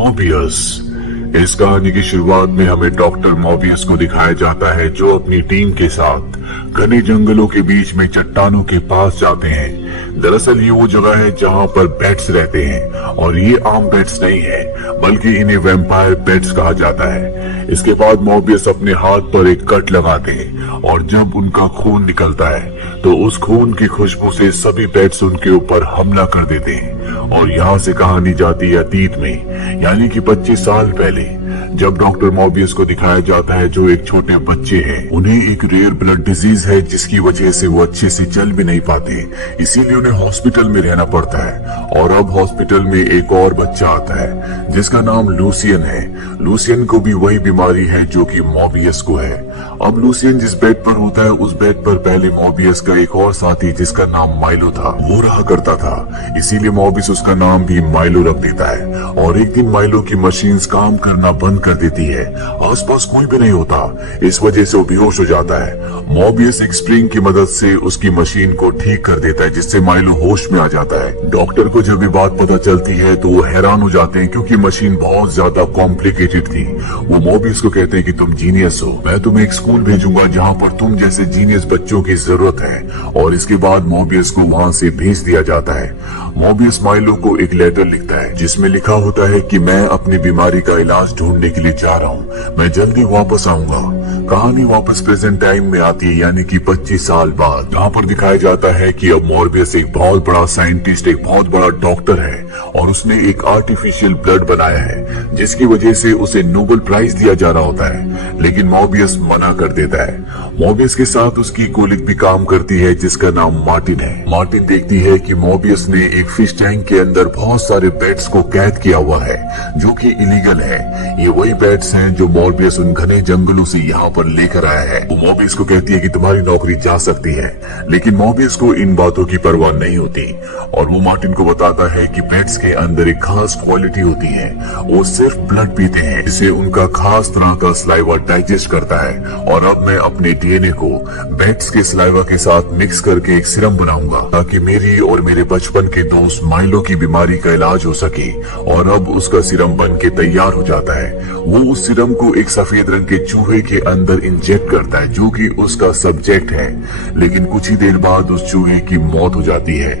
Mobius. इस कहानी की शुरुआत में हमें डॉक्टर मोबियस को दिखाया जाता है जो अपनी टीम के साथ घने जंगलों के बीच में चट्टानों के पास जाते हैं। दरअसल ये वो जगह है जहाँ पर बैट्स रहते हैं और ये आम बैट्स नहीं है बल्कि इन्हें वैम्पायर बैट्स कहा जाता है। इसके बाद मोबियस अपने हाथ पर एक कट लगाते हैं और जब उनका खून निकलता है तो उस खून की खुशबू से सभी बैट्स उनके ऊपर हमला कर देते हैं। और यहाँ से कहानी जाती है अतीत में, यानी कि 25 साल पहले, जब डॉक्टर मोबियस को दिखाया जाता है जो एक छोटे बच्चे हैं। उन्हें एक रेयर ब्लड डिजीज है जिसकी वजह से वो अच्छे से चल भी नहीं पाते, इसीलिए उन्हें हॉस्पिटल में रहना पड़ता है। और अब हॉस्पिटल में एक और बच्चा आता है जिसका नाम लूसियन है। लूसियन को भी वही बीमारी है जो कि मोबियस को है। अब लूसियन जिस बेड पर होता है उस बेड पर पहले मोबियस का एक और साथी जिसका नाम माइलो था वो रहा करता था, इसीलिए मोबियस उसका नाम भी माइलो रख देता है। और एक दिन माइलो की मशीन्स काम करना बंद कर देती है, आसपास कोई भी नहीं होता, इस वजह से वो बेहोश हो जाता है। मोबियस एक स्प्रिंग की मदद से उसकी मशीन को ठीक कर देता है जिससे माइलो होश में आ जाता है। डॉक्टर को जब ये बात पता चलती है तो वो हैरान हो जाते हैं क्योंकि मशीन बहुत ज्यादा कॉम्प्लिकेटेड थी। वो मोबियस को कहते हैं कि तुम जीनियस हो, मैं तुम्हें एक स्कूल भेजूंगा जहाँ पर तुम जैसे जीनियस बच्चों की जरूरत है। और इसके बाद मोबियस को वहाँ से भेज दिया जाता है। मोबियस माइलो को एक लेटर लिखता है जिसमें लिखा होता है कि मैं अपनी बीमारी का इलाज ढूंढने के लिए जा रहा हूँ, मैं जल्दी वापस आऊंगा। कहानी वापस प्रेजेंट टाइम में आती है, यानी कि 25 साल बाद। यहाँ पर दिखाया जाता है कि अब मोबियस एक बहुत बड़ा साइंटिस्ट, एक बहुत बड़ा डॉक्टर है और उसने एक आर्टिफिशियल ब्लड बनाया है जिसकी वजह से उसे नोबेल प्राइज दिया जा रहा होता है, लेकिन मोबियस मना कर देता है। मोबियस के साथ उसकी कोलिग भी काम करती है जिसका नाम मार्टिन है। मार्टिन देखती है कि मोबियस ने एक फिश टैंक के अंदर बहुत सारे बैट्स को कैद किया हुआ है जो कि इलीगल है। ये वही बैट्स हैं जो मोबियस उन घने जंगलों से यहाँ पर लेकर आया है। वो मोबियस को कहती है कि तुम्हारी नौकरी जा सकती है, लेकिन मोबियस को इन बातों की परवाह नहीं होती और वो मार्टिन को बताता है कि बैट्स के अंदर एक खास क्वालिटी होती है, वो सिर्फ ब्लड पीते हैं जिसे उनका खास तरह का स्लाइवा डाइजेस्ट करता है। और अब मैं अपने डीएनए को बैट्स के स्लाइवा के साथ मिक्स करके एक सिरम बनाऊंगा ताकि मेरी और मेरे बचपन के दोस्त माइलो की बीमारी का इलाज हो सके। और अब उसका सिरम बन के तैयार हो जाता है। वो उस सिरम को एक सफेद रंग के चूहे के अंदर इंजेक्ट करता है जो कि उसका सब्जेक्ट है, लेकिन कुछ ही देर बाद उस चूहे की मौत हो जाती है।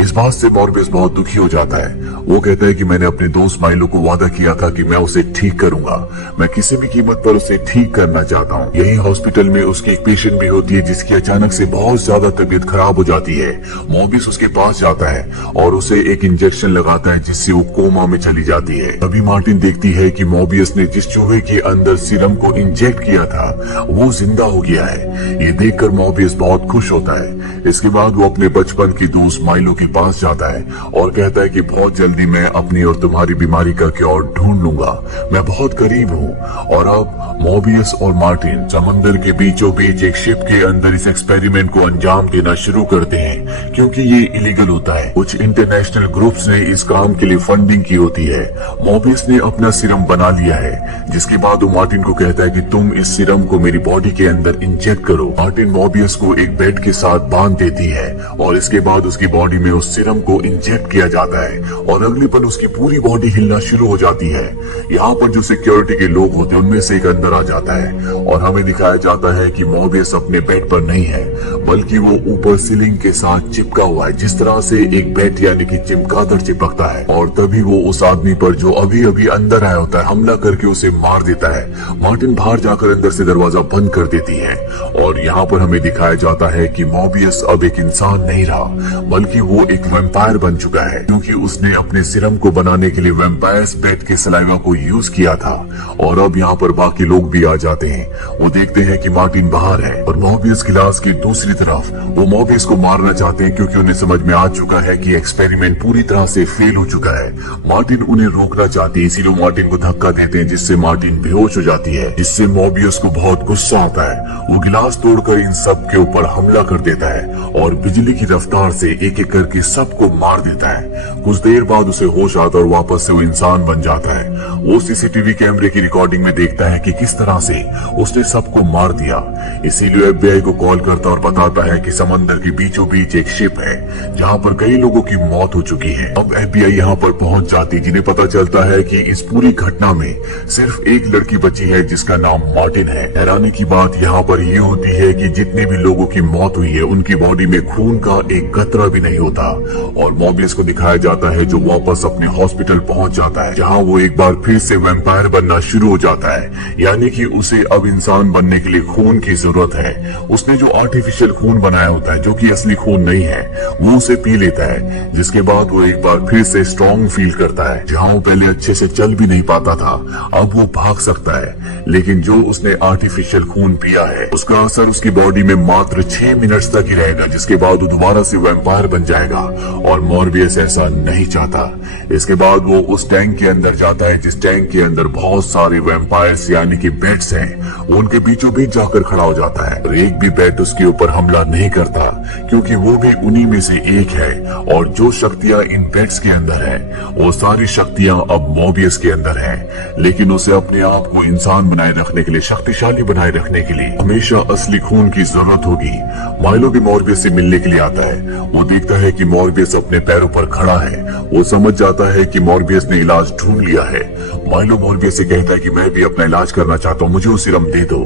इस बात से मोबियस बहुत दुखी हो जाता है। वो कहता है कि मैंने अपने दोस्त माइलो को वादा किया था कि मैं उसे ठीक करूंगा, मैं किसी भी कीमत पर उसे ठीक करना चाहता हूँ। यही हॉस्पिटल में उसकी एक पेशेंट भी होती है जिसकी अचानक से बहुत ज्यादा तबीयत खराब हो जाती है। मोबियस उसके पास जाता है और उसे एक इंजेक्शन लगाता है जिससे वो कोमा में चली जाती है। तभी मार्टिन देखती है कि मोबियस ने जिस चूहे के अंदर सीरम को इंजेक्ट किया था वो जिंदा हो गया है। ये देखकर मोबियस बहुत खुश होता है। इसके बाद वो अपने बचपन की दोस्त माइलो के पास जाता है और कहता है कि बहुत जल्दी मैं अपनी और तुम्हारी बीमारी का क्योर ढूंढ लूंगा, मैं बहुत करीब हूँ। और अब मोबियस और मार्टिन समंदर के बीचों बीच एक शिप के अंदर इस एक्सपेरिमेंट को अंजाम देना शुरू करते हैं क्योंकि ये इलीगल होता है। कुछ इंटरनेशनल ग्रुप्स ने इस काम के लिए फंडिंग की होती है। मोबियस ने अपना सिरम बना लिया है जिसके बाद वो मार्टिन को कहता है कि तुम इस सिरम को मेरी बॉडी के अंदर इंजेक्ट करो। मार्टिन मोबियस को एक बेड के साथ बांध देती है और इसके बाद उसकी बॉडी में उस सिरम को इंजेक्ट किया जाता है और अगले पल उसकी पूरी बॉडी हिलना शुरू हो जाती है। यहाँ पर जो सिक्योरिटी के लोग होते हैं उनमें से एक अंदर आ जाता है और हमें दिखाया जाता है कि मोबियस अपने बेड पर नहीं है बल्कि वो ऊपर सीलिंग के साथ चिपका हुआ है, जिस तरह से एक बेड यानी कि चमगादड़ चिपकता है। और तभी वो उस आदमी पर जो अभी अभी अंदर आया होता है हमला करके उसे मार देता है। मार्टिन बाहर जाकर अंदर से दरवाजा बंद कर देती है और यहाँ पर हमें दिखाया जाता है कि मोबियस अब एक इंसान नहीं रहा बल्कि वो एक वैम्पायर बन चुका है क्योंकि उसने अपने सिरम को बनाने के लिए वैम्पायर्स बैट के सलाइवा को यूज किया था। और अब यहाँ पर बाकी लोग भी आ जाते हैं। वो देखते हैं कि मार्टिन बाहर है और मोबियस गिलास की दूसरी तरफ वो मोबियस को मारना चाहते हैं क्योंकि उन्हें समझ में आ चुका है कि एक्सपेरिमेंट पूरी तरह से फेल हो चुका है। मार्टिन उन्हें रोकना चाहती है, इसीलिए मार्टिन को धक्का देते हैं जिससे मार्टिन बेहोश हो जाती है, जिससे मोबियस को बहुत गुस्सा आता है। वो गिलास तोड़कर इन सब के ऊपर हमला कर देता है और बिजली की रफ्तार से एक एक करके सबको मार देता है। कुछ देर बाद उसे होश आता है और वापस से वो इंसान बन जाता है। वो सीसीटीवी कैमरे की रिकॉर्डिंग में देखता है कि किस तरह से उसने सबको मार दिया। इसीलिए FBI को कॉल करता और बताता है कि समंदर के बीचों बीच एक शिप है जहाँ पर कई लोगों की मौत हो चुकी है। अब FBI यहाँ पर पहुंच जाती, जिन्हें पता चलता है कि इस पूरी घटना में सिर्फ एक लड़की बची है जिसका नाम मार्टिन है। हैरानी की बात यहाँ पर ये होती है कि जितने भी लोगों की मौत हुई है उनकी बॉडी में खून का एक कतरा भी नहीं होता। और मॉबियस को दिखाया जाता है जो वापस अपने हॉस्पिटल पहुंच जाता है, जहाँ वो एक बार फिर से वैम्पायर बनना शुरू हो जाता है। यानी कि उसे अब इंसान बनने के लिए खून की जरूरत है। उसने जो आर्टिफिशियल खून बनाया होता है, जो कि असली खून नहीं है, वो उसे पी लेता है, जिसके बाद वो एक बार फिर से स्ट्रॉन्ग फील करता है। जहाँ वो पहले अच्छे से चल भी नहीं पाता था, अब वो भाग सकता है। लेकिन जो उसने आर्टिफिशियल खून पिया है उसका असर उसकी बॉडी में मात्र 6 मिनट्स तक ही रहेगा, जिसके बाद वो दोबारा से वैम्पायर बन जाएगा। और मॉर्बियस ऐसा नहीं चाहता। इसके बाद वो उस टैंक के अंदर जाता है, जिस टैंक के अंदर बहुत सारे वैम्पायर्स यानी कि बैट्स हैं। वो उनके बीचों बीच जाकर खड़ा हो जाता है। एक भी बैट उसके ऊपर हमला नहीं करता, क्योंकि वो भी उन्हीं में से एक है। और जो शक्तियां इन बैट्स के अंदर है, वो सारी शक्तियां अब मॉर्बियस के अंदर है। लेकिन उसे अपने आप को इंसान बनाए रखने के लिए, शक्तिशाली बनाए रखने के लिए हमेशा असली खून की जरूरत होगी। माइलो भी मॉर्बियस से मिलने के लिए आता है। वो देखता है कि मॉर्बियस अपने पैरों पर खड़ा है। वो समझ जाता है कि मॉर्बियस ने इलाज ढूंढ लिया है। माइलो मॉर्बियस से कहता है कि मैं भी अपना इलाज करना चाहता हूँ, मुझे वो सीरम दे दो।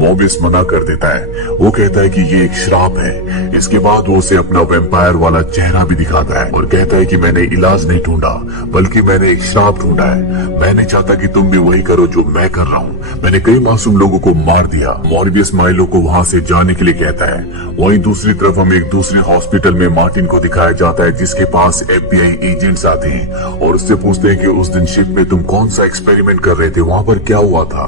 मॉर्बियस मना कर देता है। वो कहता है कि ये एक श्राप है। इसके बाद वो उसे अपना वैम्पायर वाला चेहरा भी दिखाता है और कहता है कि मैंने इलाज नहीं ढूंढा, बल्कि मैंने एक श्राप ढूंढा है। मैं नहीं चाहता कि तुम भी वही करो जो मैं कर रहा हूँ। मैंने कई मासूम लोगों को मार दिया। मॉर्बियस माइलो को वहाँ से जाने के लिए कहता है। वहीं दूसरी तरफ हम एक दूसरे हॉस्पिटल में मार्टिन को दिखाया जाता है, जिसके पास FBI एजेंट्स आते हैं और उससे पूछते हैं कि उस दिन शिप में तुम कौन सा एक्सपेरिमेंट कर रहे थे, वहाँ पर क्या हुआ था।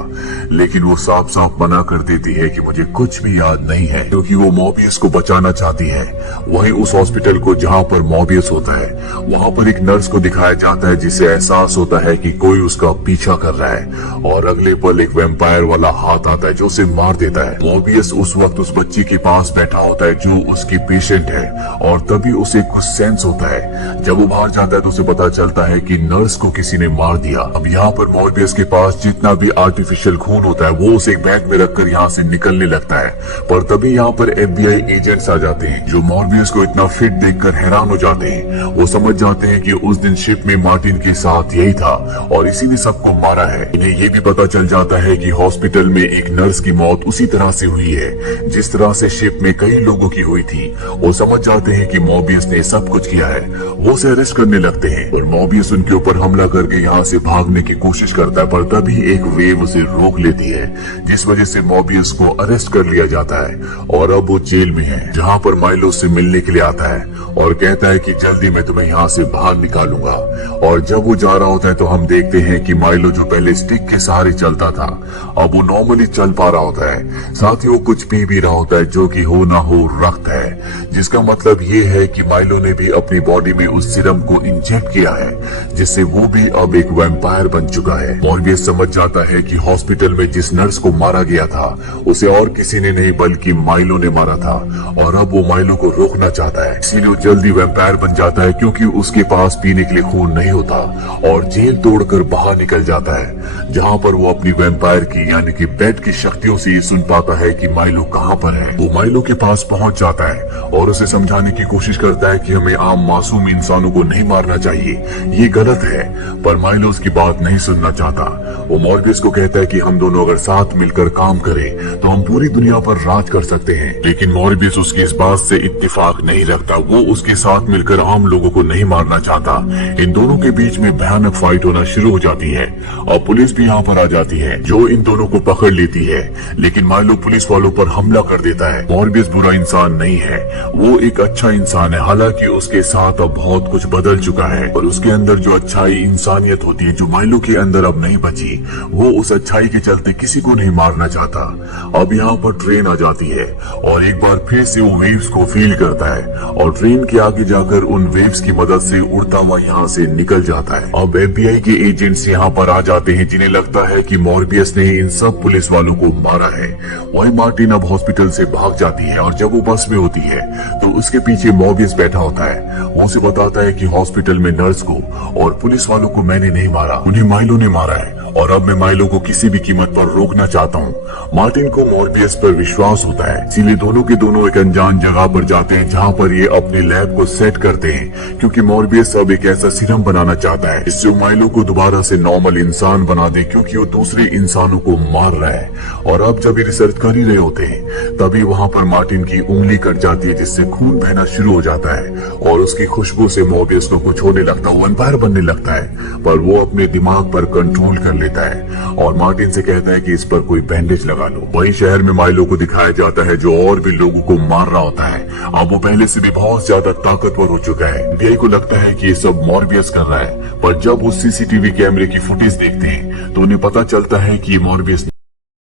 लेकिन वो साफ साफ मना कर देती है कि मुझे कुछ भी याद नहीं है, क्योंकि वो मॉर्बियस को बचाना चाहती है। वहीं उस हॉस्पिटल को जहाँ पर मॉर्बियस होता है, वहाँ पर एक नर्स को दिखाया जाता है, जिसे एहसास होता है कि कोई उसका पीछा कर रहा है। और अगले पल एक वैम्पायर वाला हाथ आता है जो उसे मार देता है। मॉर्बियस उस वक्त उस बच्ची के पास बैठा होता है जो उसकी पेशेंट है, और तभी उसे कुछ सेंस होता है। जब वो बाहर जाता है तो उसे पता चलता है कि नर्स को किसी ने मार दिया। अब यहाँ पर मॉर्बियस के पास जितना भी आर्टिफिशियल खून होता है वो उसे एक बैग में रखकर यहाँ से निकलने लगता है। पर तभी यहाँ पर FBI एजेंट्स आ जाते हैं, जो मॉर्बियस को इतना फिट देखकर हैरान हो जाते हैं। वो समझ जाते हैं कि उस दिन शिप में मार्टिन के साथ यही था और इसी ने सबको मारा है। इन्हें ये भी पता चल जाता है कि हॉस्पिटल में एक नर्स की मौत उसी तरह से हुई है जिस तरह से शिप में कई लोगों की हुई थी। वो समझ जाते हैं कि मॉर्बियस ने सब कुछ किया है। वो उसे अरेस्ट करने लगते हैं, पर मॉर्बियस उनके ऊपर हमला करके यहाँ से भागने की कोशिश करता है, पर तभी एक वेव उसे रोक लेती है, जिस वजह से मॉर्बियस को अरेस्ट कर लिया जाता है। और अब वो जेल में है, जहाँ पर माइलो से मिलने के लिए आता है और कहता है कि जल्दी मैं तुम्हें यहाँ से बाहर निकालूंगा। और जब वो जा रहा होता है तो हम देखते हैं कि माइलो जो पहले स्टिक के सहारे चलता था, अब वो नॉर्मली चल पा रहा होता है। साथ ही वो कुछ पी भी रहा होता है, जो कि हो ना हो रक्त है, जिसका मतलब ये है कि माइलो ने भी अपनी बॉडी में उस सीरम को इंजेक्ट किया है, जिससे वो भी अब एक वैम्पायर बन चुका है। मॉर्बियस समझ जाता है कि हॉस्पिटल में जिस नर्स को मारा गया था उसे और किसी ने नहीं बल्कि माइलो ने मारा था, और अब वो माइलो को रोकना चाहता है। इसीलिए वो जल्दी वैम्पायर बन जाता है, क्योंकि उसके पास पीने के लिए खून नहीं होता, और जेल तोड़कर बाहर निकल जाता है, जहाँ पर वो अपनी वैम्पायर की यानी कि बैट की शक्तियों से ये सुन पाता है कि माइलो कहाँ पर है। वो माइलो के पास पहुंच जाता है और उसे समझाने की कोशिश करता है कि हमें आम मासूम इंसानों को नहीं मारना चाहिए, ये गलत है। पर माइलो उसकी बात नहीं सुनना चाहता। वो मॉर्बियस को कहता है कि हम दोनों अगर साथ मिलकर काम करें तो हम पूरी दुनिया पर राज कर सकते हैं। लेकिन मॉर्बियस उसकी इस बात से इत्तेफाक नहीं रखता। वो उसके साथ मिलकर आम लोगों को नहीं मारना चाहता। इन दोनों के बीच में भयानक फाइट होना शुरू हो जाती है और पुलिस भी यहाँ पर आ जाती है, जो इन दोनों को पकड़ लेती है। लेकिन माइलो पुलिस वालों पर हमला कर देता है। मॉर्बियस बुरा इंसान नहीं है, वो एक अच्छा इंसान है। हालांकि उसके साथ अब बहुत कुछ बदल चुका है, और उसके अंदर जो अच्छाई इंसानियत होती है, जो माइलो के अंदर अब नहीं बची, वो उस अच्छाई के चलते किसी को नहीं मारना चाहता। अब यहाँ पर ट्रेन आ जाती है और एक बार फिर से वो वेव्स को फील करता है, और ट्रेन के आगे जाकर उन वेव्स की मदद से उड़ता हुआ यहाँ से निकल जाता है। अब FBI के एजेंट्स यहाँ पर आ जाते हैं, जिन्हें लगता है कि मॉर्बियस ने इन सब पुलिस पुलिस वालों को मारा है। वही मार्टिन अब हॉस्पिटल से भाग जाती है और जब वो बस में होती है तो उसके पीछे मॉबियस बैठा होता है। वो उसे बताता है कि हॉस्पिटल में नर्स को और पुलिस वालों को मैंने नहीं मारा, उन्हें माइलो ने मारा है और अब मैं माइलो को किसी भी कीमत पर रोकना चाहता हूँ। मार्टिन को मॉर्बियस पर विश्वास होता है, इसीलिए दोनों के दोनों एक अनजान जगह पर जाते हैं जहाँ पर ये अपने लैब को सेट करते हैं, क्योंकि मॉर्बियस अब एक ऐसा सीरम बनाना चाहता है जिससे माइलो को दोबारा से नॉर्मल इंसान बना दे, क्योंकि वो दूसरे इंसानों को मार रहा है। और अब जब ये रिसर्च कर ही रहे होते हैं तभी वहाँ पर मार्टिन की उंगली कट जाती है जिससे खून बहना शुरू हो जाता है और उसकी खुशबू से मॉर्बियस को कुछ होने लगता है, वो वैम्पायर बनने लगता है, पर वो अपने दिमाग पर कंट्रोल कर लेता है और मार्टिन से कहता है कि इस पर कोई बैंडेज लगा लो। वहीं शहर में माइलो को दिखाया जाता है जो और भी लोगों को मार रहा होता है। अब वो पहले से भी बहुत ज्यादा ताकतवर हो चुका है। डीआई को लगता है कि ये सब मॉर्बियस कर रहा है, पर जब वो सीसीटीवी कैमरे की फुटेज देखते हैं तो उन्हें पता चलता है कि ये मॉर्बियस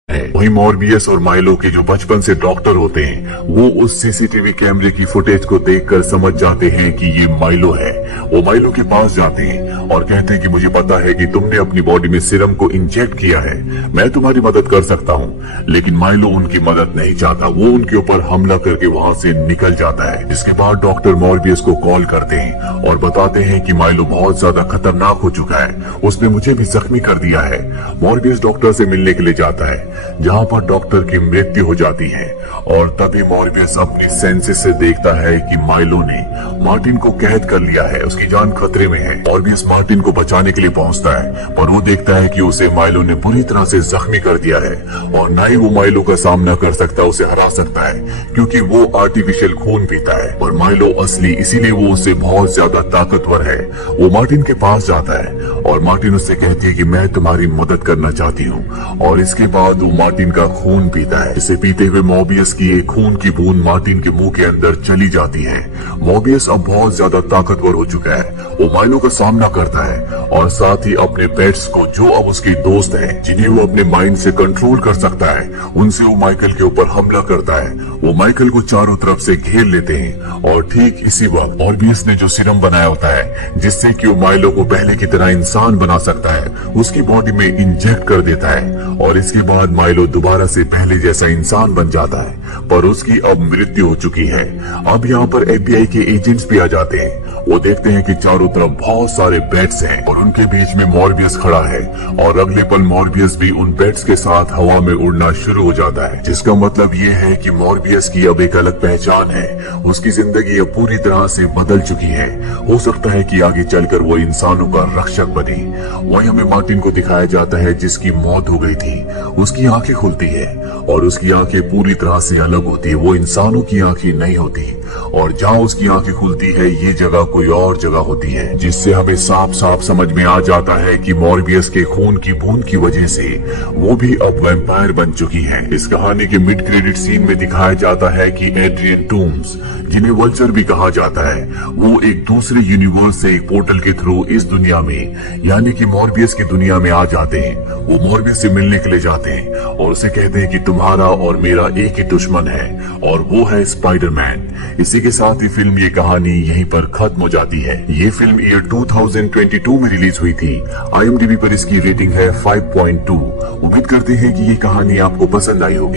है। वहीं मॉर्बियस और माइलो के जो बचपन से डॉक्टर होते हैं वो उस सीसीटीवी कैमरे की फुटेज को देखकर समझ जाते हैं कि ये माइलो है। वो माइलो के पास जाते हैं और कहते हैं कि मुझे पता है कि तुमने अपनी बॉडी में सीरम को इंजेक्ट किया है, मैं तुम्हारी मदद कर सकता हूँ। लेकिन माइलो उनकी मदद नहीं चाहता, वो उनके ऊपर हमला करके वहाँ से निकल जाता है। इसके बाद डॉक्टर मॉर्बियस को कॉल करते हैं और बताते हैं कि माइलो बहुत ज्यादा खतरनाक हो चुका है, उसने मुझे भी जख्मी कर दिया है। मॉर्बियस डॉक्टर से मिलने के लिए जाता है जहाँ पर डॉक्टर की मृत्यु हो जाती है और तभी मॉर्बियस अपनी सेंसेस से देखता है कि माइलो ने मार्टिन को कैद कर लिया है, उसकी जान खतरे में है। मॉर्बियस मार्टिन को बचाने के लिए पहुंचता है पर वो देखता है कि उसे माइलो ने बुरी तरह से जख्मी कर दिया है और ना ही वो माइलो का सामना कर सकता, उसे हरा सकता है, क्योंकि वो आर्टिफिशियल खून पीता है और माइलो असली, इसीलिए वो उससे बहुत ज्यादा ताकतवर है। वो मार्टिन के पास जाता है और मार्टिन उससे कहती है कि मैं तुम्हारी मदद करना चाहती हूँ और इसके बाद वो मार्टिन का खून पीता है। इसे पीते हुए मॉर्बियस की एक खून की बूंद मार्टिन के मुंह के अंदर चली जाती है। मॉर्बियस अब बहुत ज्यादा ताकतवर हो चुका है, वो माइलो का सामना करता है और साथ ही अपने पेट्स को, जो अब उसके दोस्त हैं, जिन्हें वो अपने माइंड से कंट्रोल कर सकता है, उनसे वो माइकल के ऊपर हमला करता है। वो माइकल को चारों तरफ से घेर लेते हैं और ठीक इसी वक्त मॉर्बियस ने जो सीरम बनाया होता है जिससे कि वो माइलो को पहले की तरह इंसान बना सकता है, उसकी बॉडी में इंजेक्ट कर देता है और इसके बाद माइलो दोबारा से पहले जैसा इंसान बन जाता है, पर उसकी अब मृत्यु हो चुकी है। अब यहाँ पर एफबीआई के एजेंट्स भी आ जाते हैं। वो देखते हैं कि चारों तरफ बहुत सारे बेड्स हैं और उनके बीच में मॉर्बियस खड़ा है और अगले पल मॉर्बियस भी उन बेड्स के साथ हवा में उड़ना शुरू हो जाता है, जिसका मतलब ये है कि मॉर्बियस की अब एक अलग पहचान है। उसकी जिंदगी अब पूरी तरह से बदल चुकी है। हो सकता है कि आगे चलकर वो इंसानों का रक्षक बने। वहीं हमें मार्टिन को दिखाया जाता है जिसकी मौत हो गई थी। उसकी आंखें खुलती है और उसकी आंखें पूरी तरह से अलग होती है, वो इंसानों की आंखें नहीं होती और जहाँ उसकी आंखें खुलती है ये जगह कोई और जगह होती है, जिससे हमें साफ साफ समझ में आ जाता है कि मॉर्बियस के खून की बूंद की वजह से वो भी अब वैम्पायर बन चुकी है। इस कहानी के मिड क्रेडिट सीन में दिखाया जाता है कि एड्रियन टूम्स, जिन्हें वल्चर भी कहा जाता है, वो एक दूसरे यूनिवर्स से एक पोर्टल के थ्रू इस दुनिया में, यानी कि मॉर्बियस की दुनिया में आ जाते हैं। वो मॉर्बियस से मिलने के लिए जाते हैं और उसे कहते हैं कि तुम्हारा और मेरा एक ही दुश्मन है और वो है स्पाइडरमैन। इसी के साथ ही फिल्म, ये कहानी यहीं पर खत्म हो जाती है। ये फिल्म ईयर 2022 में रिलीज हुई थी। IMDb पर इसकी रेटिंग है 5.2। उम्मीद करते हैं कि ये कहानी आपको पसंद आई होगी।